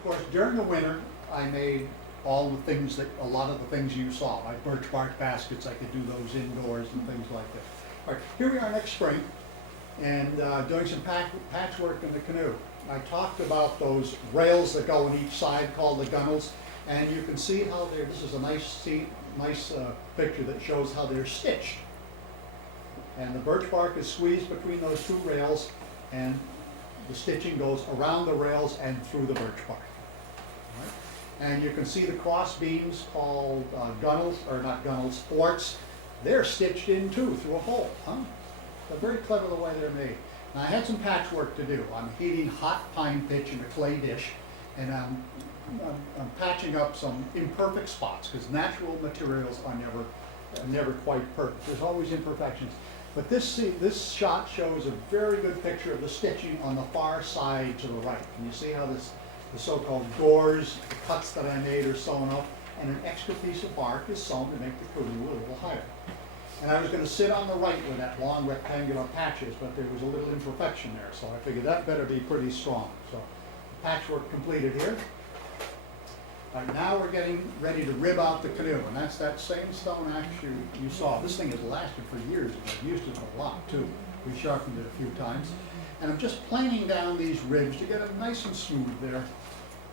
of course, during the winter, I made all the things that, a lot of the things you saw, like birch bark baskets. I could do those indoors and things like that. All right, here we are next spring, and doing some patchwork in the canoe. I talked about those rails that go on each side called the gunnels, and you can see how they're, this is a nice picture that shows how they're stitched. And the birch bark is squeezed between those two rails, and the stitching goes around the rails and through the birch bark. All right. And you can see the cross beams called gunnels, or not gunnels, forts. They're stitched in too, through a hole. They're very clever the way they're made. Now I had some patchwork to do. I'm heating hot pine pitch in a clay dish, and I'm patching up some imperfect spots, because natural materials are never quite perfect. There's always imperfections. But this shot shows a very good picture of the stitching on the far side to the right. Can you see how the so-called gores, the cuts that I made are sewn up, and an extra piece of bark is sewn to make the canoe a little higher. And I was going to sit on the right where that long rectangular patch is, but there was a little imperfection there, so I figured that better be pretty strong. So patchwork completed here. All right, now we're getting ready to rib out the canoe, and that's that same stone axe you saw. This thing has lasted for years, and I've used it a lot too. We sharpened it a few times. And I'm just planing down these ribs to get them nice and smooth there.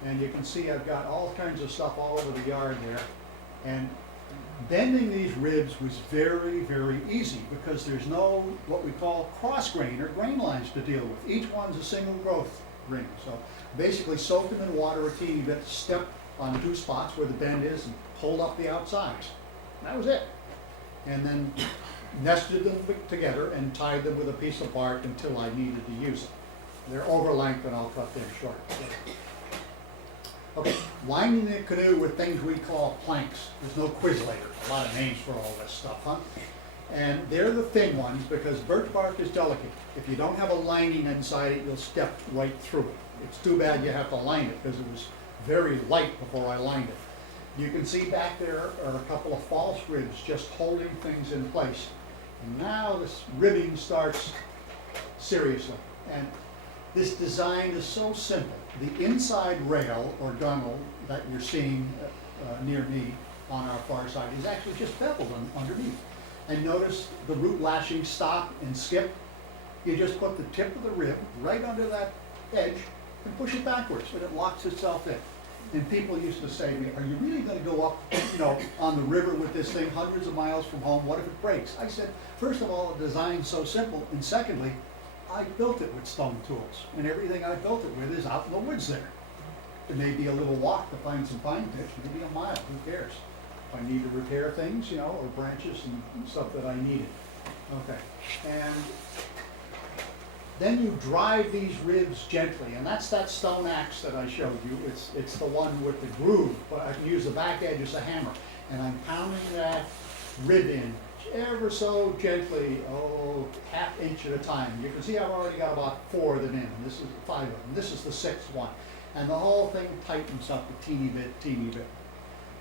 And you can see I've got all kinds of stuff all over the yard there. And bending these ribs was very, very easy, because there's no what we call cross grain or grain lines to deal with. Each one's a single growth ring. So basically soak them in water a teeny bit, step on two spots where the bend is, and pulled up the outsides. That was it. And then nested them together and tied them with a piece of bark until I needed to use it. They're over length, and I'll cut them short. Okay, lining the canoe with things we call planks. There's no Quizlater, a lot of names for all this stuff, huh? And they're the thin ones, because birch bark is delicate. If you don't have a lining inside it, you'll step right through it. It's too bad you have to line it, because it was very light before I lined it. You can see back there are a couple of false ribs just holding things in place. And now this ribbing starts seriously. And this design is so simple. The inside rail or gunnel that you're seeing near me on our far side is actually just beveled underneath. And notice the root lashings stop and skip. You just put the tip of the rib right under that edge and push it backwards, and it locks itself in. And people used to say to me, are you really going to go up, on the river with this thing hundreds of miles from home? What if it breaks? I said, first of all, the design's so simple, and secondly, I built it with stone tools, and everything I built it with is out in the woods there. There may be a little walk to find some pine pitch, maybe a mile, who cares? If I need to repair things, or branches and stuff that I needed. Okay, and then you drive these ribs gently, and that's that stone axe that I showed you. It's the one with the groove, but I can use the back edge as a hammer. And I'm pounding that rib in ever so gently, half inch at a time. You can see I've already got about 4 of them in, and this is 5 of them. This is the 6th one. And the whole thing tightens up a teeny bit, teeny bit.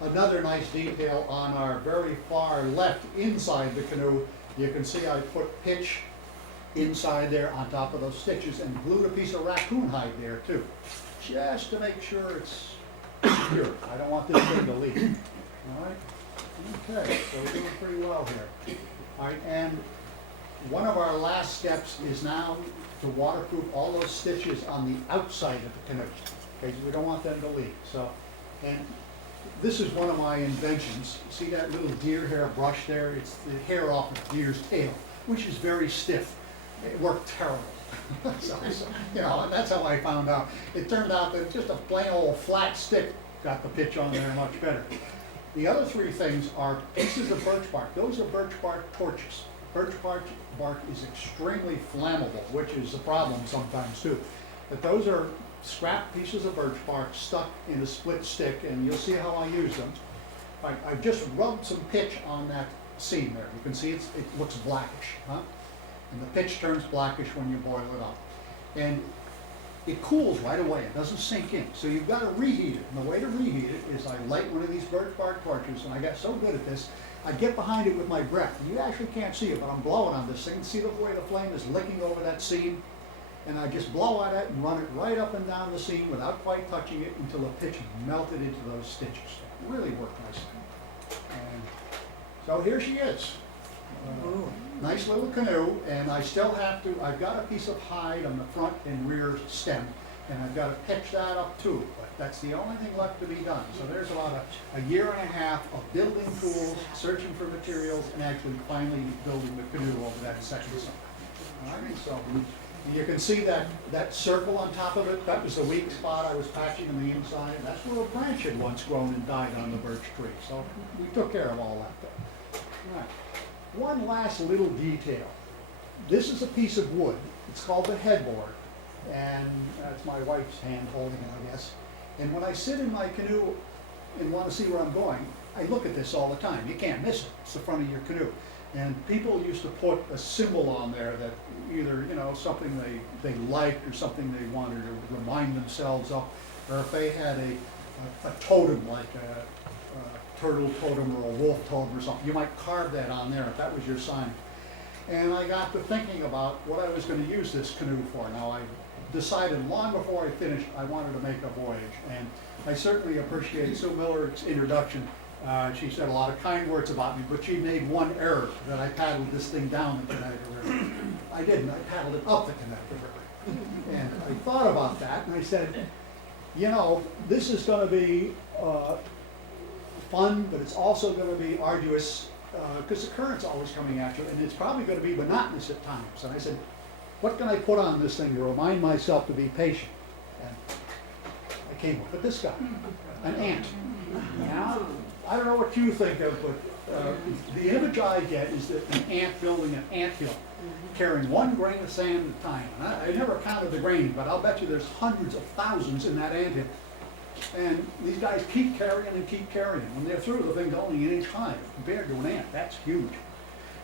Another nice detail on our very far left inside the canoe, you can see I put pitch inside there on top of those stitches, and glued a piece of raccoon hide there too, just to make sure it's secure. I don't want this thing to leak. All right. Okay, so we're doing pretty well here. All right, and one of our last steps is now to waterproof all those stitches on the outside of the canoe. Okay, we don't want them to leak. So, and this is one of my inventions. See that little deer hair brush there? It's the hair off a deer's tail, which is very stiff. It worked terrible. And that's how I found out. It turned out that just a plain old flat stick got the pitch on there much better. The other 3 things are pieces of birch bark. Those are birch bark torches. Birch bark is extremely flammable, which is a problem sometimes too. But those are scrap pieces of birch bark stuck in a split stick, and you'll see how I use them. I've just rubbed some pitch on that seam there. You can see it looks blackish, huh? And the pitch turns blackish when you boil it up. And it cools right away, it doesn't sink in. So you've got to reheat it. And the way to reheat it is I light one of these birch bark torches, and I got so good at this, I get behind it with my breath. You actually can't see it, but I'm blowing on this thing. See the way the flame is licking over that seam? and I just blow at it and run it right up and down the seam without quite touching it until the pitch melted into those stitches. It really worked nicely. And so here she is. Nice little canoe, and I still have to, I've got a piece of hide on the front and rear stem, and I've got to pitch that up too, but that's the only thing left to be done. So there's about a year and a half of building tools, searching for materials, and actually finally building the canoe over that second summer. All right, so you can see that circle on top of it, that was the weak spot I was patching on the inside. That's where a branch had once grown and died on the birch tree, so we took care of all that there. All right. One last little detail. This is a piece of wood. It's called the headboard, and that's my wife's hand holding it, I guess. And when I sit in my canoe and want to see where I'm going, I look at this all the time. You can't miss it. It's the front of your canoe. And people used to put a symbol on there that either, something they liked or something they wanted to remind themselves of, or if they had a totem like a turtle totem or a wolf totem or something, you might carve that on there if that was your sign. And I got to thinking about what I was going to use this canoe for. Now I decided long before I finished I wanted to make a voyage, and I certainly appreciate Sue Miller's introduction. She said a lot of kind words about me, but she made one error, that I paddled this thing down the Connecticut River. I didn't, I paddled it up the Connecticut River. And I thought about that and I said, this is going to be fun, but it's also going to be arduous because the current's always coming at you, and it's probably going to be monotonous at times. And I said, what can I put on this thing to remind myself to be patient? And I came up with this guy, an ant. Now, I don't know what you think of, but the image I get is that an ant building an anthill, carrying one grain of sand at a time. And I never counted the grains, but I'll bet you there's hundreds of thousands in that anthill. And these guys keep carrying and keep carrying. When they're through, the thing's only an inch high compared to an ant. That's huge.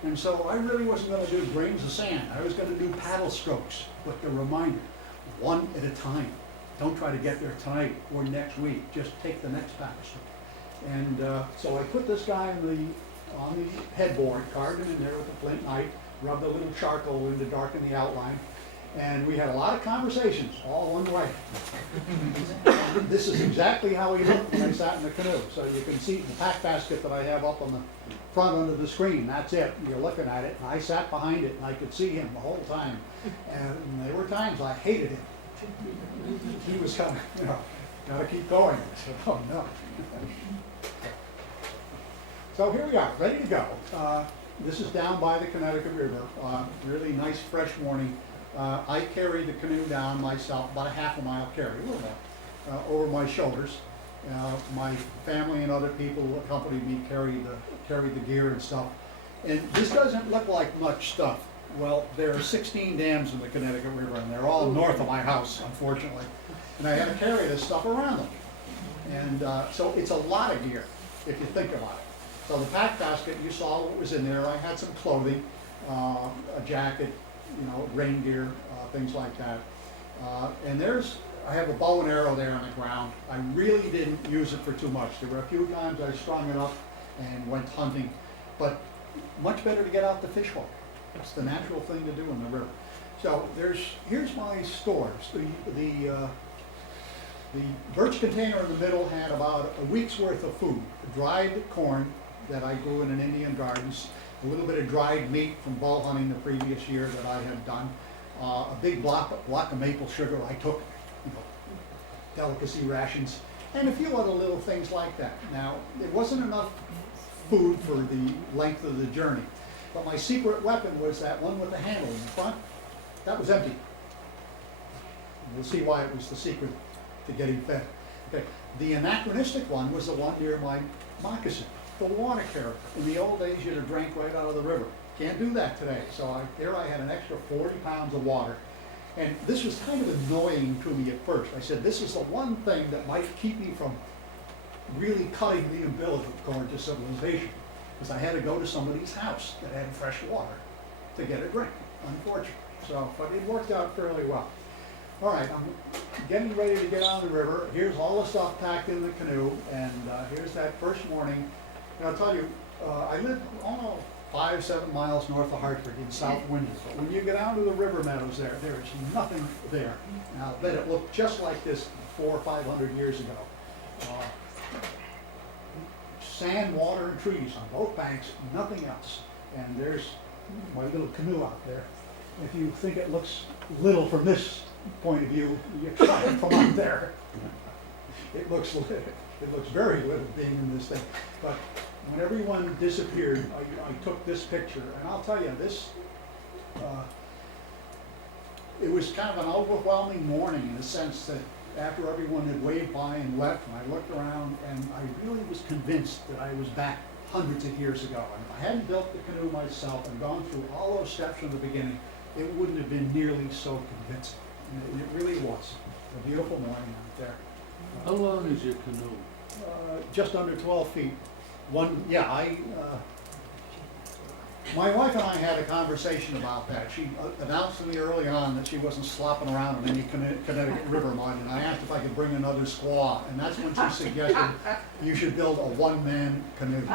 And so I really wasn't going to do grains of sand. I was going to do paddle strokes, but the reminder, one at a time. Don't try to get there tonight or next week. Just take the next paddle stroke. And so I put this guy on the headboard, carved him in there with a flint knife, rubbed a little charcoal in to darken the outline. And we had a lot of conversations, all one way. This is exactly how he looked when I sat in the canoe. So you can see the pack basket that I have up on the front under the screen. That's it. You're looking at it. And I sat behind it and I could see him the whole time. And there were times I hated him. He was kind of, gotta keep going. I said, oh no. So here we are, ready to go. This is down by the Connecticut River. Really nice, fresh morning. I carried the canoe down myself, about a half a mile carry, a little more, over my shoulders. My family and other people who accompanied me carried the gear and stuff. And this doesn't look like much stuff. Well, there are 16 dams in the Connecticut River, and they're all north of my house, unfortunately. And I had to carry this stuff around them. And so it's a lot of gear, if you think about it. So the pack basket, you saw what was in there. I had some clothing, a jacket, rain gear, things like that. And I have a bow and arrow there on the ground. I really didn't use it for too much. There were a few times I strung it up and went hunting, but much better to get out the fish hole. It's the natural thing to do in the river. So here's my stores. The birch container in the middle had about a week's worth of food. Dried corn that I grew in an Indian gardens, a little bit of dried meat from bow hunting the previous year that I had done, a big block of maple sugar I took, delicacy rations, and a few other little things like that. Now, it wasn't enough food for the length of the journey, but my secret weapon was that one with the handle in the front. That was empty. We'll see why it was the secret to getting fed. Okay. The anachronistic one was the one near my moccasin, the water carrier. In the old days, you'd have drank right out of the river. Can't do that today. So here I had an extra 40 pounds of water. And this was kind of annoying to me at first. I said, this is the one thing that might keep me from really cutting the umbilical cord to civilization, because I had to go to somebody's house that had fresh water to get a drink, unfortunately. So, but it worked out fairly well. All right, I'm getting ready to get on the river. Here's all the stuff packed in the canoe, and here's that first morning. And I'll tell you, I lived 5-7 miles north of Hartford in South Windsor. But when you get out to the river meadows there, there is nothing there. Now, I bet it looked just like this 400 or 500 years ago. Sand, water, and trees on both banks, nothing else. And there's my little canoe out there. If you think it looks little from this point of view, you try it from up there. It looks very little being in this thing. But when everyone disappeared, I took this picture, and I'll tell you, it was kind of an overwhelming morning in the sense that after everyone had waved by and left, and I looked around, and I really was convinced that I was back hundreds of years ago. And if I hadn't built the canoe myself and gone through all those steps from the beginning, it wouldn't have been nearly so convincing. And it really was a beautiful morning out there. How long is your canoe? Just under 12 feet. My wife and I had a conversation about that. She announced to me early on that she wasn't slopping around in any Connecticut River mud, and I asked if I could bring another squaw, and that's when she suggested you should build a one-man canoe.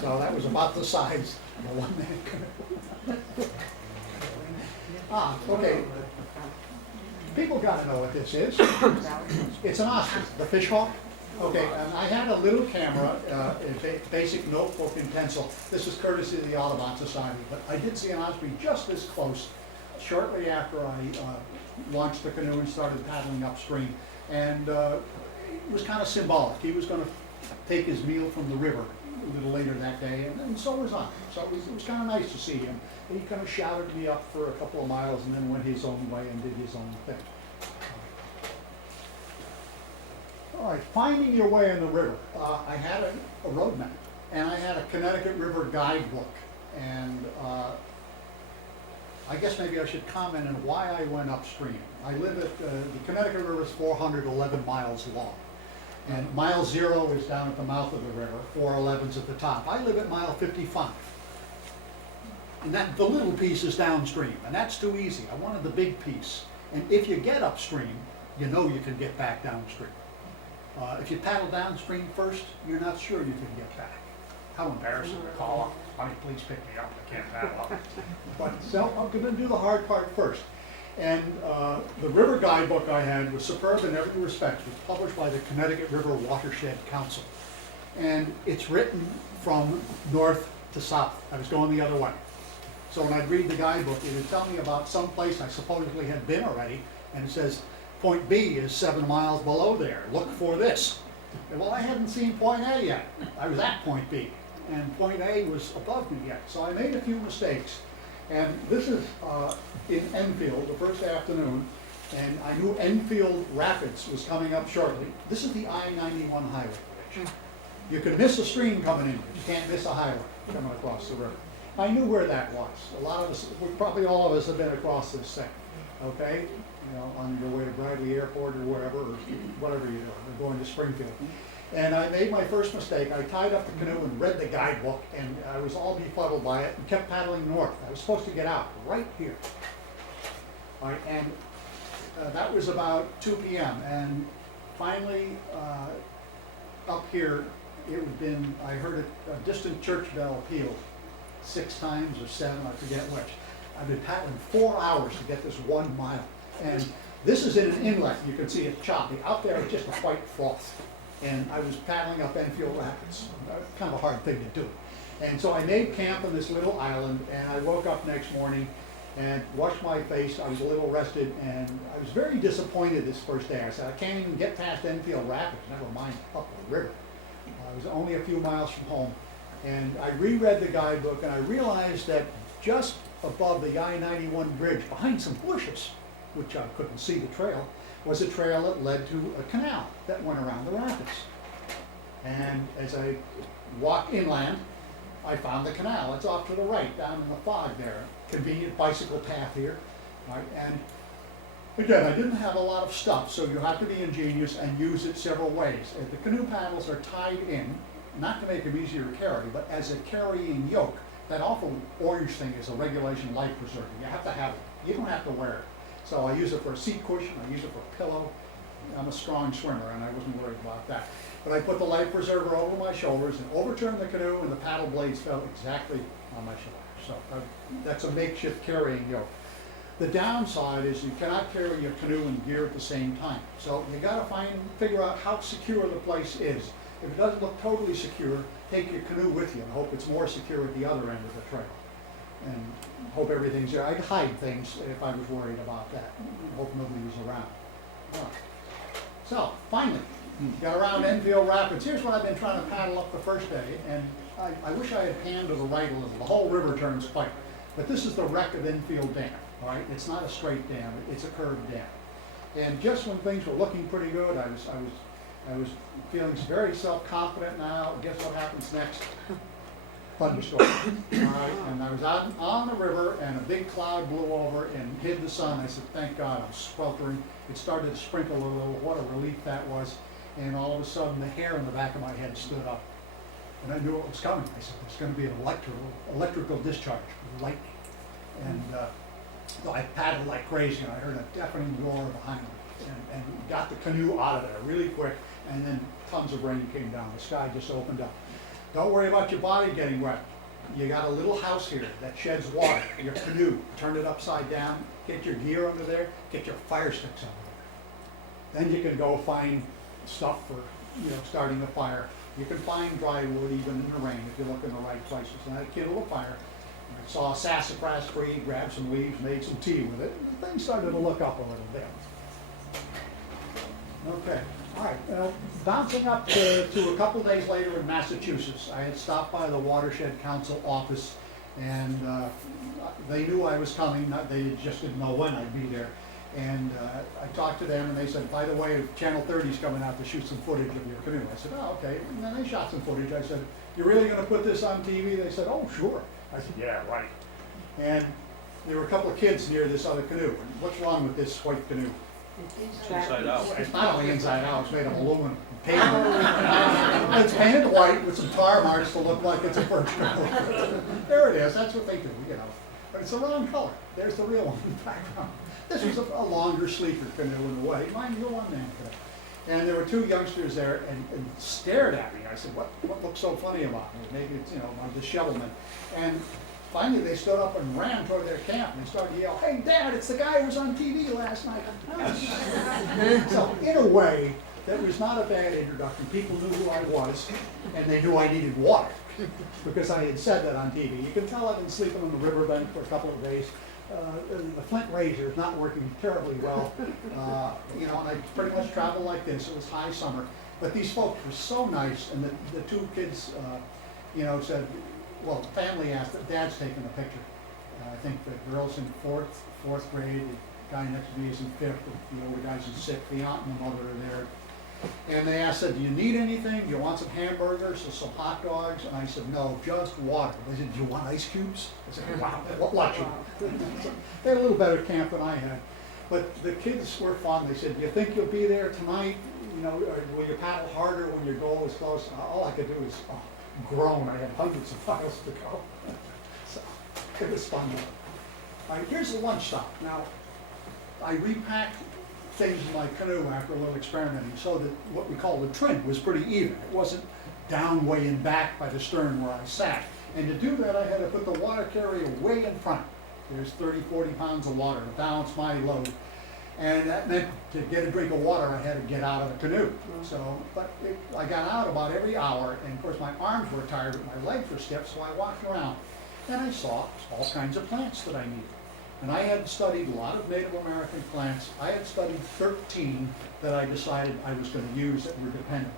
So that was about the size of a one-man canoe. Okay. People got to know what this is. It's an ostrich, the fish hawk. Okay, and I had a little camera, a basic notebook and pencil. This is courtesy of the Audubon Society, but I did see an osprey just this close shortly after I launched the canoe and started paddling upstream. And it was kind of symbolic. He was going to take his meal from the river a little later that day, and so was I. So it was kind of nice to see him. And he kind of shouted me up for a couple of miles and then went his own way and did his own thing. All right, finding your way in the river. I had a road map, and I had a Connecticut River guidebook. And I guess maybe I should comment on why I went upstream. I live at, the Connecticut River is 411 miles long. And mile 0 is down at the mouth of the river, 411's at the top. I live at mile 55. And the little piece is downstream, and that's too easy. I wanted the big piece. And if you get upstream, you know you can get back downstream. If you paddle downstream first, you're not sure you can get back. How embarrassing to call up, honey, please pick me up, I can't paddle up. But so I'm going to do the hard part first. And the river guidebook I had was superb in every respect. It was published by the Connecticut River Watershed Council. And it's written from north to south. I was going the other way. So when I'd read the guidebook, it would tell me about some place I supposedly had been already, and it says, point B is 7 miles below there. Look for this. And well, I hadn't seen point A yet. I was at point B, and point A was above me yet. So I made a few mistakes. And this is in Enfield, the first afternoon, and I knew Enfield Rapids was coming up shortly. This is the I-91 highway bridge. You could miss a stream coming in, but you can't miss a highway coming across the river. I knew where that was. A lot of us, probably all of us have been across this thing, okay? You know, on your way to Bradley Airport or wherever, or whatever you're doing, or going to Springfield. And I made my first mistake. I tied up the canoe and read the guidebook, and I was all befuddled by it and kept paddling north. I was supposed to get out right here. All right, and that was about 2 p.m. And finally, up here, it had been, I heard a distant church bell peal 6 times or 7, I forget which. I've been paddling 4 hours to get this 1 mile. And this is in an inlet. You can see it's choppy. Out there, it's just a white froth. And I was paddling up Enfield Rapids. Kind of a hard thing to do. And so I made camp on this little island, and I woke up next morning and washed my face. I was a little rested, and I was very disappointed this first day. I said, I can't even get past Enfield Rapids, never mind up the river. I was only a few miles from home. And I reread the guidebook, and I realized that just above the I-91 bridge, behind some bushes, which I couldn't see the trail, was a trail that led to a canal that went around the rapids. And as I walked inland, I found the canal. It's off to the right, down in the fog there. Convenient bicycle path here. Right? And again, I didn't have a lot of stuff, so you have to be ingenious and use it several ways. The canoe paddles are tied in, not to make them easier to carry, but as a carrying yoke. That awful orange thing is a regulation life preserver. You have to have it. You don't have to wear it. So I use it for a seat cushion, I use it for a pillow, I'm a strong swimmer, and I wasn't worried about that. But I put the life preserver over my shoulders and overturned the canoe, and the paddle blades fell exactly on my shoulder. So that's a makeshift carrying yoke. The downside is you cannot carry your canoe and gear at the same time. So you gotta figure out how secure the place is. If it doesn't look totally secure, take your canoe with you and hope it's more secure at the other end of the trail. And hope everything's there. I'd hide things if I was worried about that. Hope nobody was around. All right. So, finally, got around Enfield Rapids. Here's what I've been trying to paddle up the first day, and I wish I had panned to the right a little. The whole river turns white. But this is the wreck of Enfield Dam, all right? It's not a straight dam, it's a curved dam. And just when things were looking pretty good, I was feeling very self-confident now. Guess what happens next? Thunderstorm, all right? And I was out on the river, and a big cloud blew over and hid the sun. I said, thank God, I'm sweltering. It started to sprinkle a little. What a relief that was. And all of a sudden, the hair on the back of my head stood up. And I knew it was coming. I said, there's going to be an electrical discharge, lightning. And so I paddled like crazy, and I heard a deafening roar behind me, and got the canoe out of there really quick, and then tons of rain came down. The sky just opened up. Don't worry about your body getting wet. You got a little house here that sheds water. Your canoe, turn it upside down, get your gear under there, get your fire sticks under there. Then you can go find stuff for, starting a fire. You can find dry wood even in the rain if you look in the right places. And I kindled a fire. I saw a sassafras tree, grabbed some leaves, made some tea with it. And things started to look up a little bit. Okay, all right. Bouncing up to a couple days later in Massachusetts, I had stopped by the Watershed Council office, and they knew I was coming. They just didn't know when I'd be there. And I talked to them, and they said, by the way, Channel 30's coming out to shoot some footage of your canoe. I said, oh, okay. And then they shot some footage. I said, you're really going to put this on TV? They said, oh, sure. I said, yeah, right. And there were a couple of kids near this other canoe. What's wrong with this white canoe? Inside out. It's not only inside out, it's made of aluminum pavement. It's painted white with some tar marks to look like it's a birch canoe. There it is, that's what they do, But it's the wrong color. There's the real one in the background. This was a longer, sleeker canoe in a way. Mine was a one-man canoe. And there were two youngsters there and stared at me. I said, what looks so funny about me? Maybe it's, my dishevelment. And finally they stood up and ran toward their camp, and they started to yell, hey, Dad, it's the guy who was on TV last night. So in a way, that was not a bad introduction. People knew who I was, and they knew I needed water, because I had said that on TV. You can tell I've been sleeping on the riverbank for a couple of days. The Flint razor is not working terribly well, and I pretty much traveled like this. It was high summer, but these folks were so nice, and the two kids, said, well, the family asked, Dad's taking a picture. I think the girl's in fourth grade, the guy next to me is in fifth, the older guy's in sixth, the aunt and the mother are there. And they said, do you need anything? Do you want some hamburgers or some hot dogs? And I said, no, just water. They said, do you want ice cubes? I said, wow, what luxury. They had a little better camp than I had. But the kids were fun. They said, do you think you'll be there tonight? Or will you paddle harder when your goal is close? And all I could do was groan. I had hundreds of miles to go. So it was fun. All right, here's the lunch stop. Now, I repacked things in my canoe after a little experimenting so that what we call the trim was pretty even. It wasn't down way in back by the stern where I sat. And to do that, I had to put the water carrier way in front. There's 30, 40 pounds of water to balance my load. And that meant to get a drink of water, I had to get out of the canoe. So, I got out about every hour, and of course my arms were tired, but my legs were stiff, so I walked around. And I saw all kinds of plants that I needed. And I had studied a lot of Native American plants. I had studied 13 that I decided I was going to use that were dependent,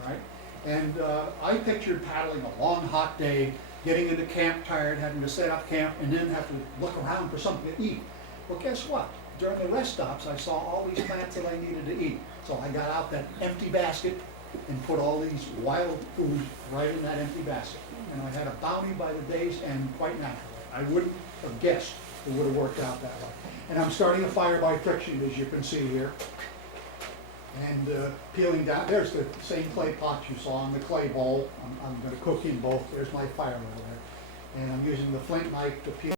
all right? And I pictured paddling a long, hot day, getting into camp tired, having to set up camp, and then have to look around for something to eat. Well, guess what? During the rest stops, I saw all these plants that I needed to eat. So I got out that empty basket and put all these wild foods right in that empty basket. And I had a bounty by the day's end quite naturally. I wouldn't have guessed it would have worked out that way. And I'm starting a fire by friction, as you can see here. And peeling down, there's the same clay pot you saw in the clay bowl. I'm going to cook in both. There's my fire over there. And I'm using the flint knife to peel